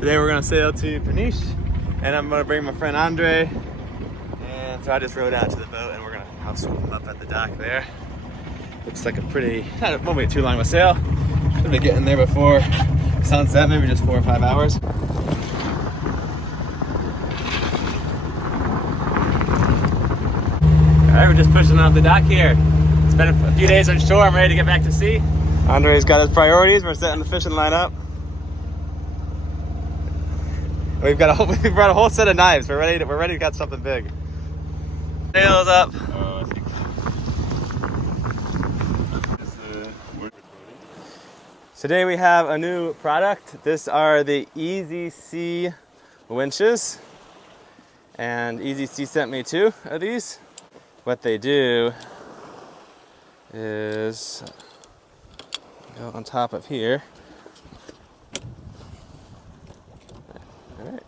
Today we're gonna sail to Peniche, and I'm gonna bring my friend Andre. And so I just rowed out to the boat, and we're gonna house him up at the dock there. Looks like a pretty, it won't be too long of a sail. Should be getting there before sunset, maybe just 4 or 5 hours. All right, we're just pushing off the dock here. It's been a few days on shore. I'm ready to get back to sea. Andre's got his priorities. We're setting the fishing line up. We brought a whole set of knives. We're ready to catch something big. Sails up. Today we have a new product. These are the Easy Sea winches, and Easy Sea sent me 2 of these. What they do is go on top of here. All right.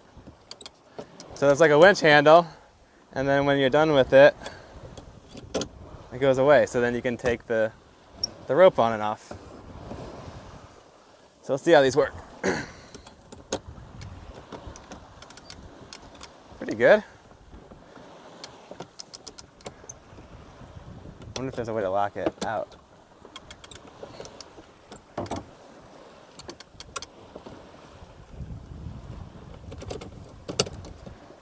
So there's like a winch handle, and then when you're done with it, it goes away. So then you can take the rope on and off. So let's see how these work. Pretty good. I wonder if there's a way to lock it out.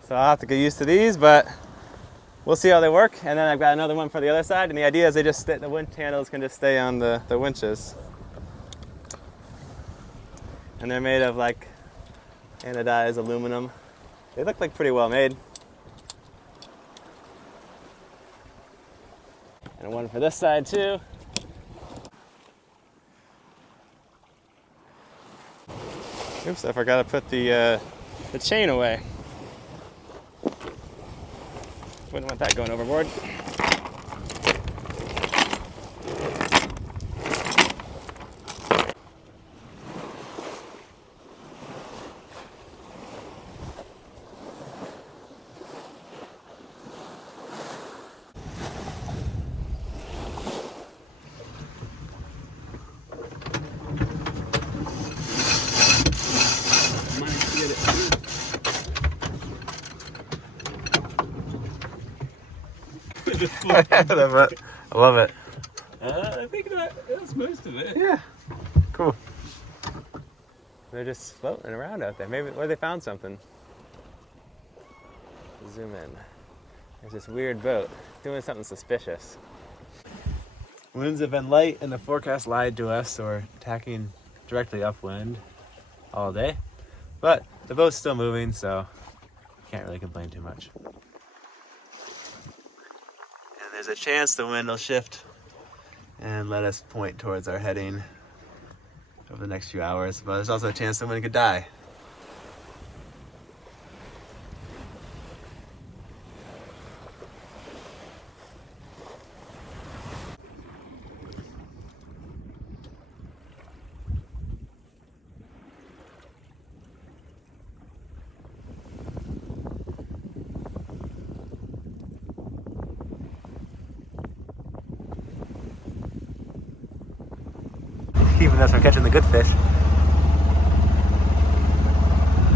So I'll have to get used to these, but we'll see how they work. And then I've got another one for the other side. And the idea is the winch handles can just stay on the winches. And they're made of like anodized aluminum. They look like pretty well made. And one for this side too. Oops, I forgot to put the chain away. Wouldn't want that going overboard. I love it. I think that's most of it. Yeah, cool. They're just floating around out there. Maybe they found something. Zoom in. There's this weird boat doing something suspicious. Winds have been light, and the forecast lied to us, so we're tacking directly upwind all day. But the boat's still moving, so can't really complain too much. There's a chance the wind will shift and let us point towards our heading over the next few hours, but there's also a chance the wind could die. Keeping us from catching the good fish.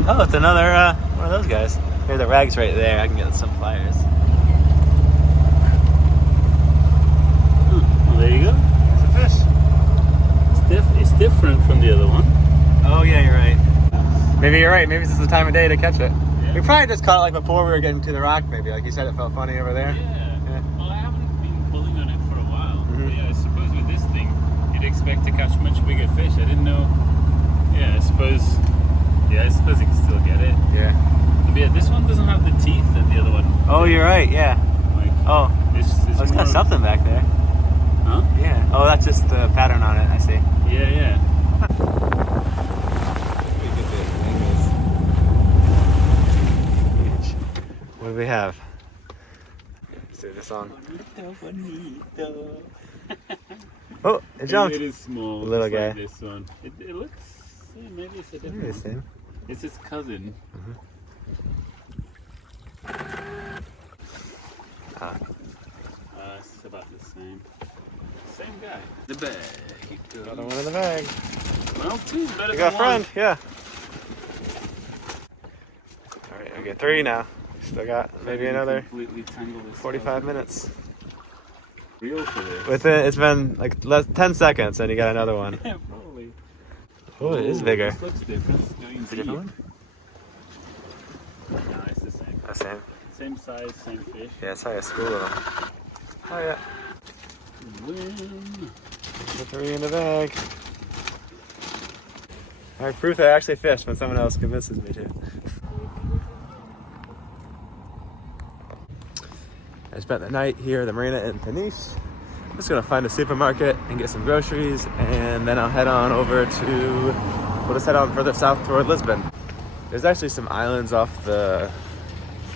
Oh, it's another one of those guys. Here, the rag's right there. I can get some pliers. Well, there you go. There's a fish. It's different from the other one. Oh yeah, you're right. Maybe you're right. Maybe this is the time of day to catch it. Yeah. We probably just caught it like before we were getting to the rock. Maybe like you said, it felt funny over there. Yeah. Well, I haven't been pulling on it for a while. Mm-hmm. But yeah, I suppose with this thing, you'd expect to catch much bigger fish. I didn't know. Yeah, I suppose you can still get it. Yeah. But yeah, this one doesn't have the teeth that the other one. Oh, you're right. Yeah. Like, oh, there's got something back there. Huh? Yeah. Oh, that's just the pattern on it. I see. Yeah. What do we have? Sing the song. Oh, it jumped. It is small. Little guy. Like this one. It looks. Yeah, maybe it's a different one. It's his cousin. It's about the same. Same guy. The bag. Another one in the bag. Well, two's better You than got a friend, one. yeah. We get 3 now. Still got maybe another completely tangle this 45 minutes. Real for this. It's been like 10 seconds and you got another one. Yeah, probably. Oh, it is bigger. This looks different. It's going It's a different one? No, it's the same. The same. Same size, same fish. Yeah, it's like a school of them. Oh yeah. Win. The 3 in the bag. I have proof I actually fished when someone else convinces me to. I spent the night here at the marina in Peniche. I'm just gonna find a supermarket and get some groceries, and then I'll head on over to, we'll just head on further south toward Lisbon. There's actually some islands off the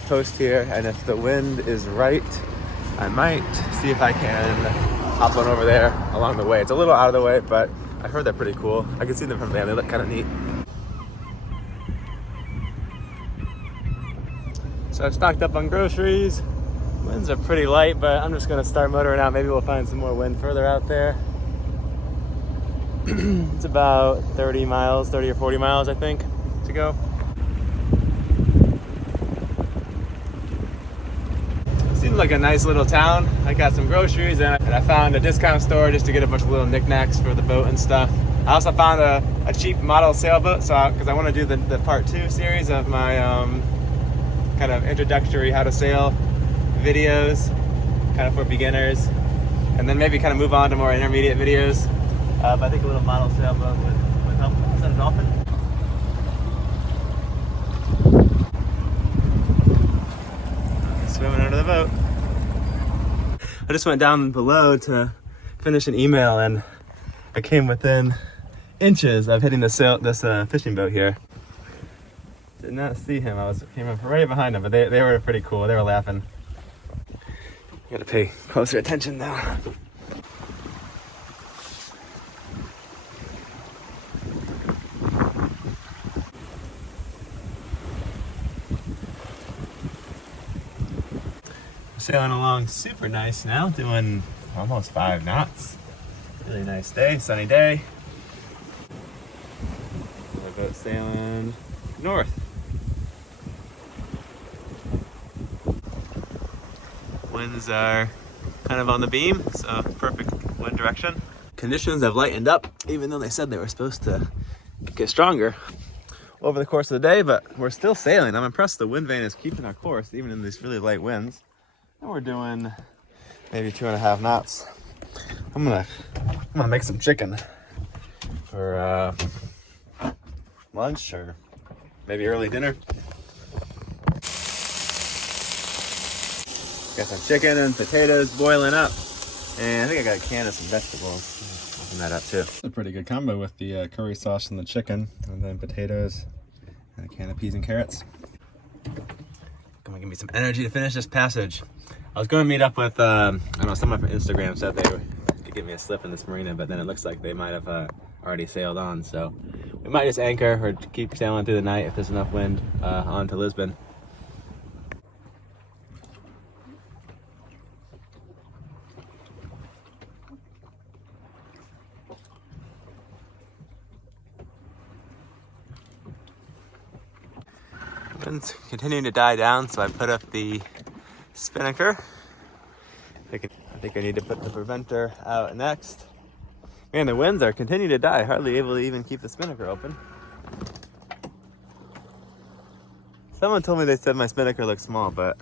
coast here, and if the wind is right, I might see if I can hop on over there along the way. It's a little out of the way, but I heard they're pretty cool. I can see them from there, they look kind of neat. So I've stocked up on groceries. Winds are pretty light, but I'm just gonna start motoring out. Maybe we'll find some more wind further out there. It's about 30 or 40 miles, I think, to go. Seems like a nice little town. I got some groceries and I found a discount store just to get a bunch of little knickknacks for the boat and stuff. I also found a cheap model sailboat, because I want to do the part 2 series of my kind of introductory how to sail videos, kind of for beginners, and then maybe kind of move on to more intermediate videos. But I think a little model sailboat would help. Is that a dolphin? Swimming under the boat. I just went down below to finish an email, and I came within inches of hitting this fishing boat here. Did not see him. Came up right behind him, but they were pretty cool. They were laughing. Gotta pay closer attention now. Sailing along super nice now, doing almost 5 knots. Really nice day, sunny day. The boat sailing north. Winds are kind of on the beam, so perfect wind direction. Conditions have lightened up, even though they said they were supposed to get stronger over the course of the day, but we're still sailing. I'm impressed the wind vane is keeping our course, even in these really light winds. And we're doing maybe 2.5 knots. I'm gonna make some chicken for lunch or maybe early dinner. Got some chicken and potatoes boiling up, and I think I got a can of some vegetables. Open that up too. It's a pretty good combo with the curry sauce and the chicken, and then potatoes and a can of peas and carrots. Gonna give me some energy to finish this passage. I was going to meet up with, I don't know, someone from Instagram said they could give me a slip in this marina, but then it looks like they might have already sailed on, so we might just anchor or keep sailing through the night if there's enough wind on to Lisbon. Wind's continuing to die down, so I put up the spinnaker. I think I need to put the preventer out next. Man, the winds are continuing to die. Hardly able to even keep the spinnaker open. Someone told me they said my spinnaker looks small, but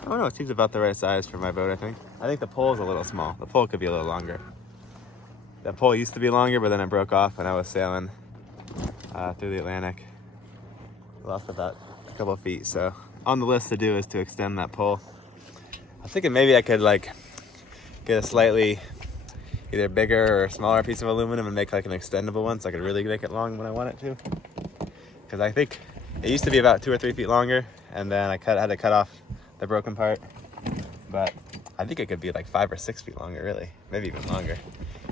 I don't know. It seems about the right size for my boat, I think. I think the pole's a little small. The pole could be a little longer. That pole used to be longer, but then it broke off when I was sailing through the Atlantic. Lost about a couple of feet, so on the list to do is to extend that pole. I was thinking maybe I could like get a slightly either bigger or smaller piece of aluminum and make like an extendable one so I could really make it long when I want it to. Because I think it used to be about 2 or 3 feet longer, and then I had to cut off the broken part. But I think it could be like 5 or 6 feet longer, really, maybe even longer.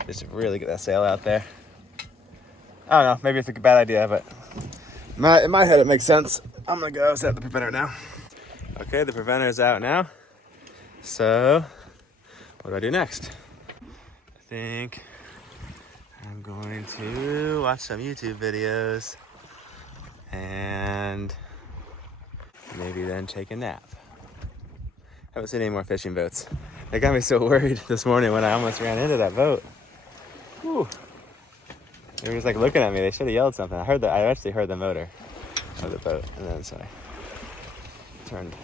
Just to really get that sail out there. I don't know, maybe it's a bad idea, but in my head it makes sense. I'm gonna go set the preventer now. Okay, the preventer's out now. So, what do I do next? I think I'm going to watch some YouTube videos and then take a nap. Haven't seen any more fishing boats. They got me so worried this morning when I almost ran into that boat. Whew. They were just like looking at me. They should have yelled something. I actually heard the motor of the boat, and then so I turned.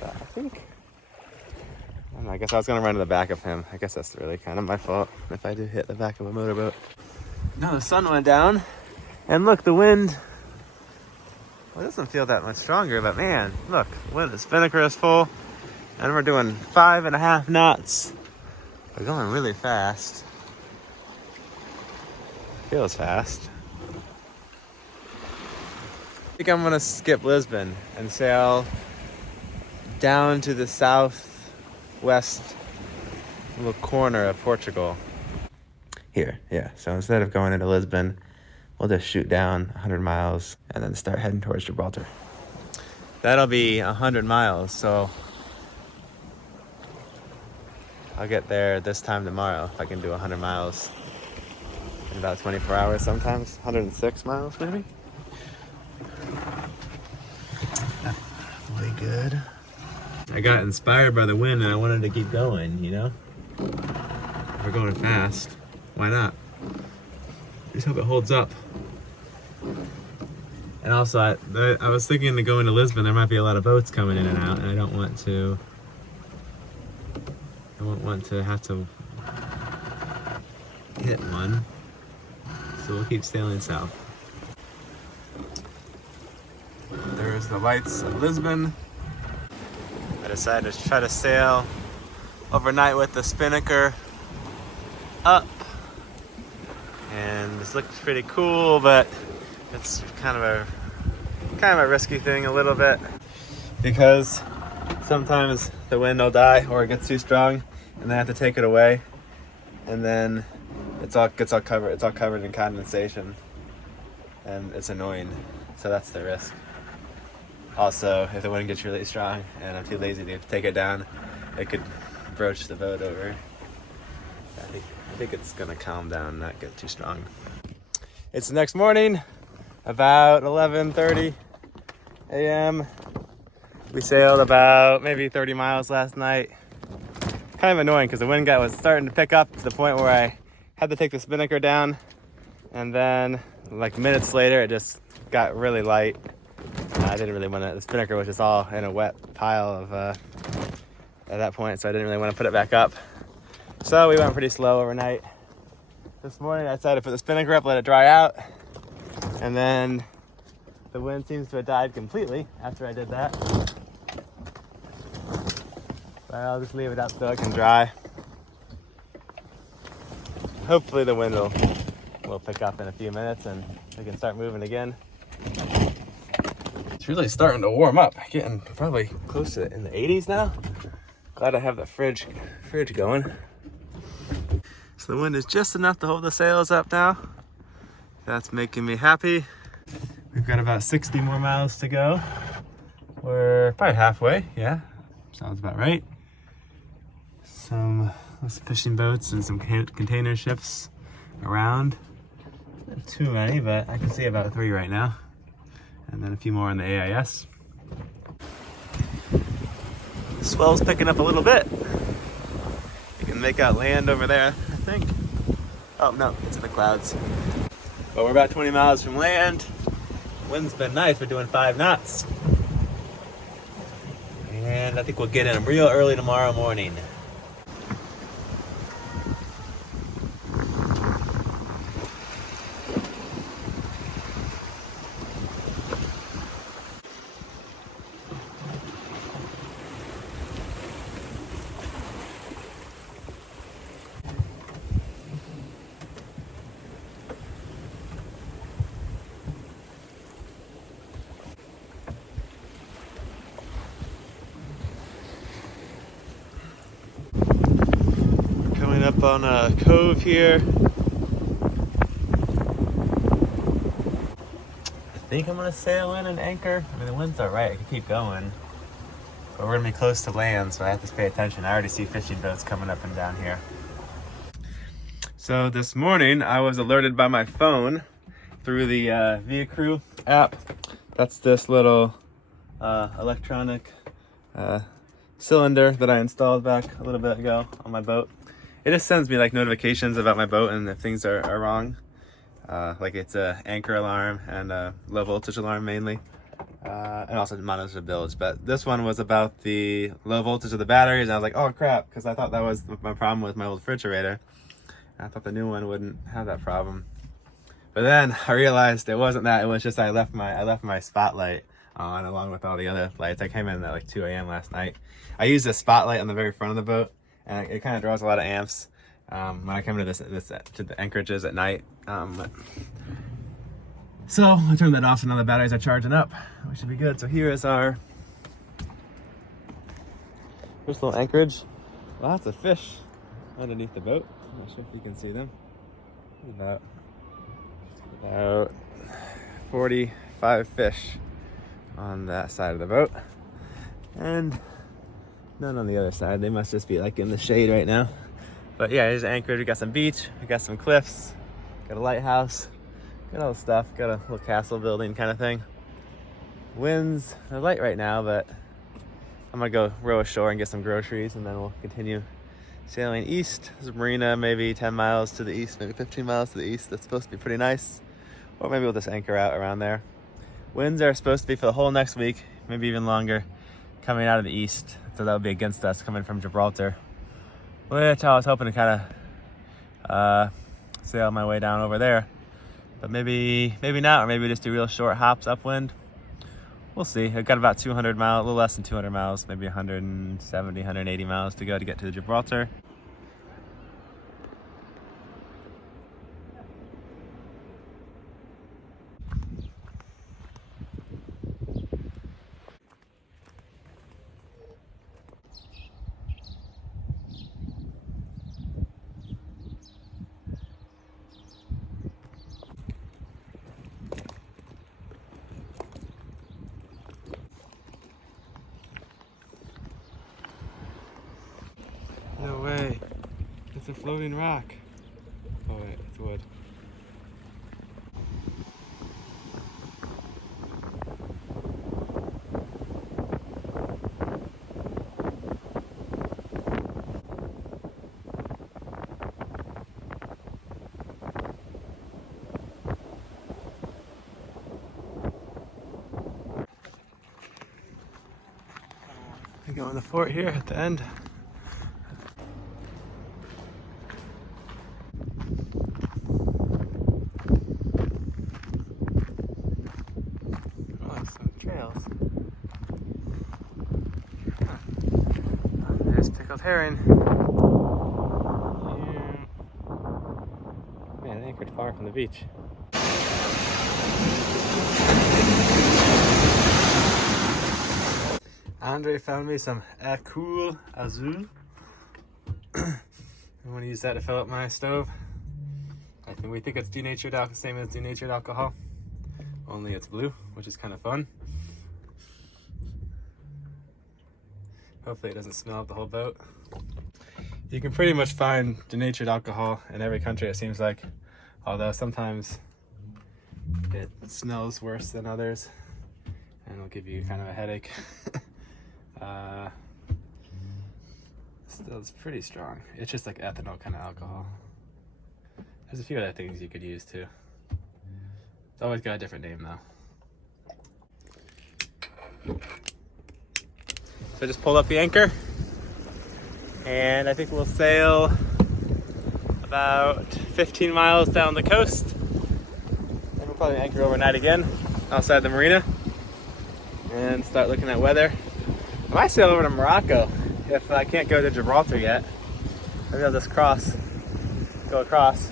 But I think, I don't know, I guess I was gonna run to the back of him. I guess that's really kind of my fault if I do hit the back of a motorboat. Now the sun went down, and look, the wind. Well, it doesn't feel that much stronger, but man, look, the spinnaker is full, and we're doing 5.5 knots. We're going really fast. Feels fast. I think I'm gonna skip Lisbon and sail down to the southwest little corner of Portugal. Here, yeah. So instead of going into Lisbon, we'll just shoot down 100 miles and then start heading towards Gibraltar. That'll be 100 miles, so I'll get there this time tomorrow if I can do 100 miles in about 24 hours sometimes. 106 miles maybe? Really good. I got inspired by the wind and I wanted to keep going, you know? We're going fast. Why not? Just hope it holds up. And also, I was thinking to go into Lisbon, there might be a lot of boats coming in and out, and I don't want to have to hit one. So we'll keep sailing south. There's the lights of Lisbon. I decided to try to sail overnight with the spinnaker up. And this looks pretty cool, but it's kind of a risky thing a little bit because sometimes the wind will die or it gets too strong and they have to take it away, and then it's all covered. It's all covered in condensation, and it's annoying. So that's the risk. Also, if the wind gets really strong and I'm too lazy to take it down, it could broach the boat over. I think it's gonna calm down, not get too strong. It's the next morning, about 11:30 a.m. We sailed about maybe 30 miles last night. Kind of annoying because the wind was starting to pick up to the point where I had to take the spinnaker down, and then like minutes later it just got really light. I didn't really want to. The spinnaker was just all in a wet pile of at that point, so I didn't really want to put it back up. So we went pretty slow overnight. This morning I decided to put the spinnaker up, let it dry out, and then the wind seems to have died completely after I did that. But I'll just leave it up so it can dry. Hopefully the wind will pick up in a few minutes and we can start moving again. It's really starting to warm up, getting probably close to in the 80s now. Glad I have the fridge going. So the wind is just enough to hold the sails up now. That's making me happy. We've got about 60 more miles to go. We're probably halfway, yeah. Sounds about right. Some fishing boats and some container ships around. Not too many, but I can see about 3 right now. And then a few more in the AIS. The swell's picking up a little bit. You can make out land over there, I think. Oh no, it's in the clouds. But we're about 20 miles from land. Wind's been nice, we're doing 5 knots. And I think we'll get in real early tomorrow morning. Up on a cove here. I think I'm gonna sail in and anchor. I mean, the wind's alright, I can keep going. But we're gonna be close to land, so I have to pay attention. I already see fishing boats coming up and down here. So this morning, I was alerted by my phone through the Via Crew app. That's this little electronic cylinder that I installed back a little bit ago on my boat. It just sends me like notifications about my boat and if things are wrong. Like it's a anchor alarm and a low voltage alarm mainly. And also monitors the bilge. But this one was about the low voltage of the batteries. And I was like, oh crap, because I thought that was my problem with my old refrigerator. And I thought the new one wouldn't have that problem. But then I realized it wasn't that. It was just I left my spotlight on along with all the other lights. I came in at like 2 a.m. last night. I used a spotlight on the very front of the boat, and it kind of draws a lot of amps when I come to to the anchorages at night. So I turned that off, so now the batteries are charging up. We should be good. So here's our first little anchorage. Lots of fish underneath the boat. I'm not sure if you can see them. About 45 fish on that side of the boat, and none on the other side. They must just be like in the shade right now. But yeah, here's anchorage. We got some beach, we got some cliffs, got a lighthouse, got all the stuff, got a little castle building kind of thing. Winds are light right now, but I'm gonna go row ashore and get some groceries, and then we'll continue sailing east. There's a marina maybe 10 miles to the east, maybe 15 miles to the east. That's supposed to be pretty nice. Or maybe we'll just anchor out around there. Winds are supposed to be for the whole next week, maybe even longer, coming out of the east. So that would be against us coming from Gibraltar, which I was hoping to kind of sail my way down over there. But maybe not, or maybe just do real short hops upwind. We'll see. I've got about 200 miles, a little less than 200 miles, maybe 170, 180 miles to go to get to Gibraltar. No way. It's a floating rock. Oh wait, it's wood. We go in the fort here at the end. Herring. Yeah. Man, anchored far from the beach. Andre found me some Cool Azul. I want to use that to fill up my stove. We think it's denatured alcohol, same as denatured alcohol, only it's blue, which is kind of fun. Hopefully it doesn't smell up the whole boat. You can pretty much find denatured alcohol in every country, it seems like. Although sometimes it smells worse than others and it'll give you kind of a headache. Still, it's pretty strong. It's just like ethanol kind of alcohol. There's a few other things you could use too. It's always got a different name though. So I just pulled up the anchor, and I think we'll sail about 15 miles down the coast. And we'll probably anchor overnight again outside the marina and start looking at weather. I might sail over to Morocco if I can't go to Gibraltar yet. Maybe I'll just go across.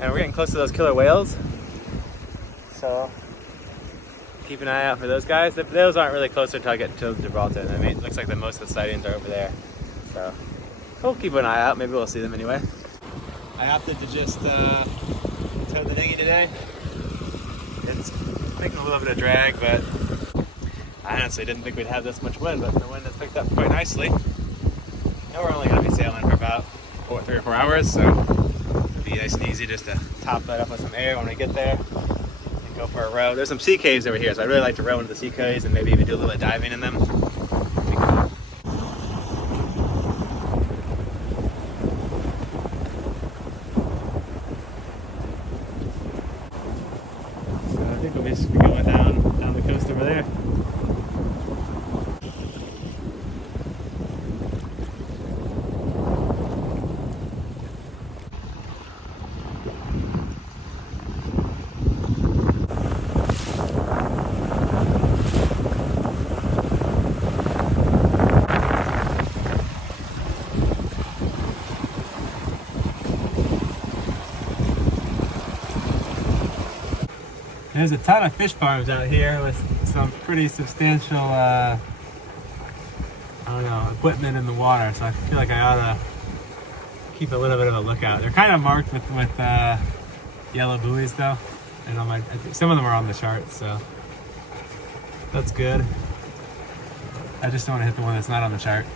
And we're getting close to those killer whales, so keep an eye out for those guys. Those aren't really closer until I get to Gibraltar. I mean, it looks like the most of the sightings are over there. So we'll keep an eye out. Maybe we'll see them anyway. I opted to just tow the dinghy today. It's making a little bit of drag, but I honestly didn't think we'd have this much wind, but the wind has picked up quite nicely. And we're only going to be sailing for about 3 or 4 hours, so it'll be nice and easy just to top that up with some air when we get there and go for a row. There's some sea caves over here, so I'd really like to row into the sea caves and maybe even do a little bit of diving in them. Be cool. So I think we'll just be going down the coast over there. There's a ton of fish farms out here with some pretty substantial, I don't know, equipment in the water. So I feel like I ought to keep a little bit of a lookout. They're kind of marked with yellow buoys though, and I think some of them are on the chart, so that's good. I just don't want to hit the one that's not on the chart.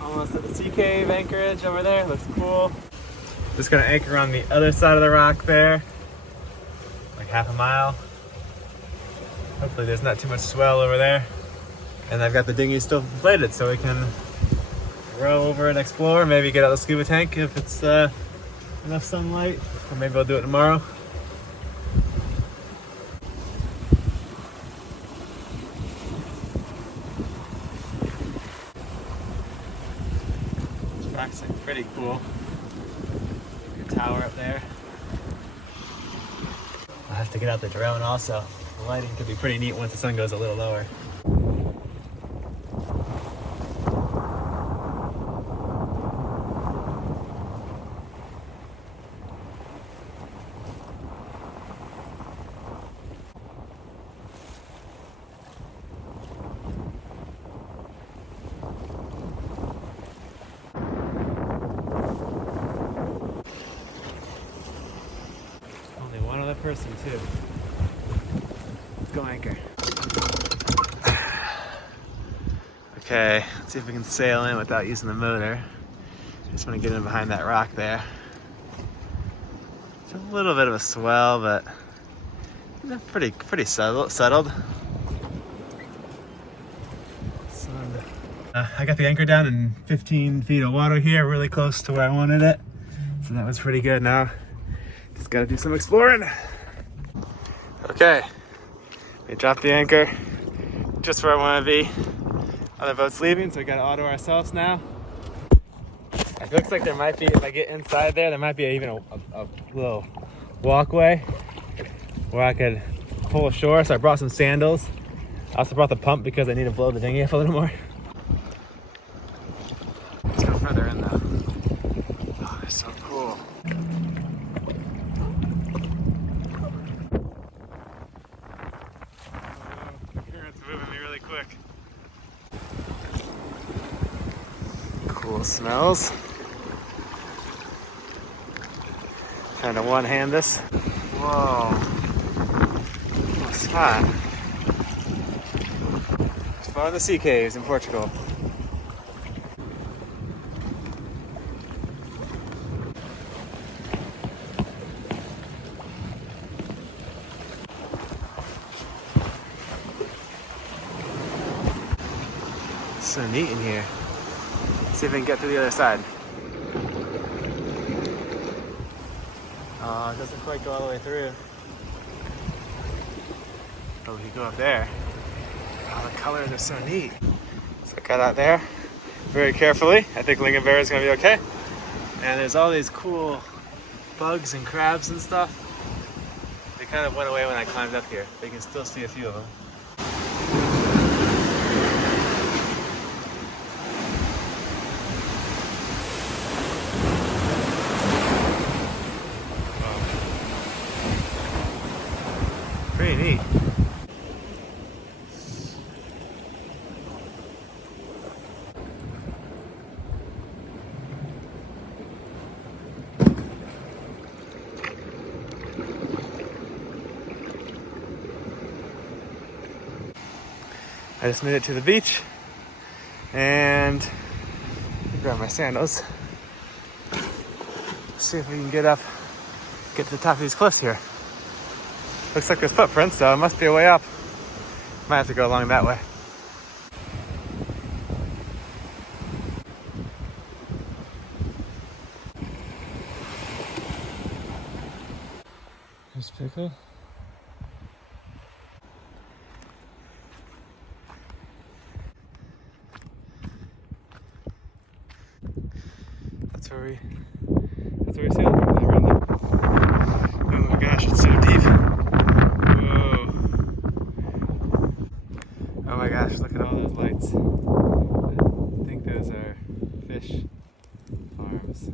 Almost at the sea cave anchorage over there. Looks cool. Just gonna anchor on the other side of the rock there, like half a mile. Hopefully there's not too much swell over there. And I've got the dinghy still inflated so we can row over and explore. Maybe get out the scuba tank if it's enough sunlight, or maybe I'll do it tomorrow. Rock's like pretty cool. Good tower up there. I'll have to get out the drone also. The lighting could be pretty neat once the sun goes a little lower. Only one other person too. Let's go anchor. Okay, let's see if we can sail in without using the motor. Just want to get in behind that rock there. It's a little bit of a swell, but they're pretty settled. I got the anchor down in 15 feet of water here, really close to where I wanted it. So that was pretty good. Now, just gotta do some exploring. Okay, we dropped the anchor just where I want to be. Other boat's leaving, so we gotta auto ourselves now. It looks like there might be, if I get inside there might be even a little walkway where I could pull ashore. So I brought some sandals. I also brought the pump because I need to blow the dinghy up a little more. Let's go further in though. Oh, that's so cool. The current's moving me really quick. Cool smells. Trying to one-hand this. Whoa. What's that? It's one of the sea caves in Portugal. It's so neat in here. See if we can get through the other side. Oh, it doesn't quite go all the way through. But we can go up there. Oh, the colors are so neat. So I got out there very carefully. I think lingonberry is going to be okay. And there's all these cool bugs and crabs and stuff. They kind of went away when I climbed up here. But you can still see a few of them. Pretty neat. I just made it to the beach and grab my sandals. See if we can get to the top of these cliffs here. Looks like there's footprints, so it must be a way up. Might have to go along that way. There's Pickle. That's where we sailed from, that around there. Oh my gosh, it's so deep. Whoa. Oh my gosh, look at all those lights. I think those are fish farms.